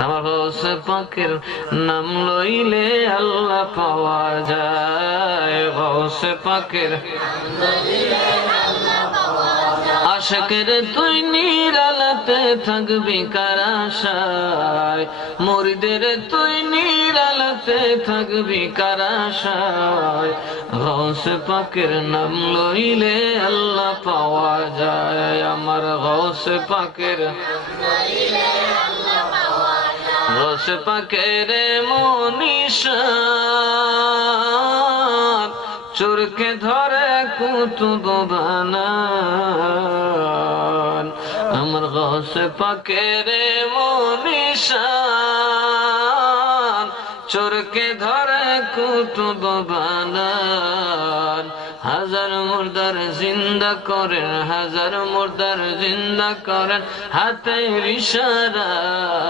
আমার গৌসে পাকের নাম লইলে আল্লাহ পাওয়া যায়, গৌসে পাকের আশিকের তুই নিরালাতে থাকবি কার আশায়, মুরিদের তুই নিরালাতে থাকবি কার আশায়, গৌসে পাকের নাম লইলে আল্লাহ পাওয়া যায়, আমার গৌসে পাকের গৌসে পাকের মনিশান চোরকে ধরে কুতুব বানান, আমার গৌসে পাকের মনিশান চোরকে ধরে কুতুব বানান, হাজার মুর্দার জিন্দা করেন, হাজার মুর্দার জিন্দা করেন হাতের ইশারা।